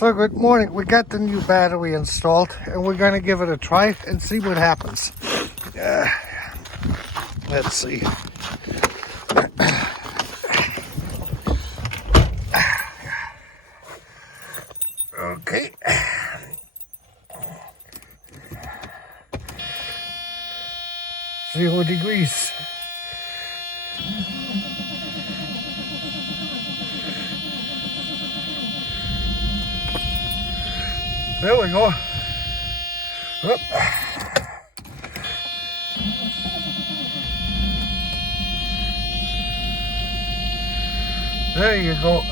So good morning. We got the new battery installed and we're going to give it a try and see what happens. Let's see. Okay. 0 degrees. There we go. Oop. There you go.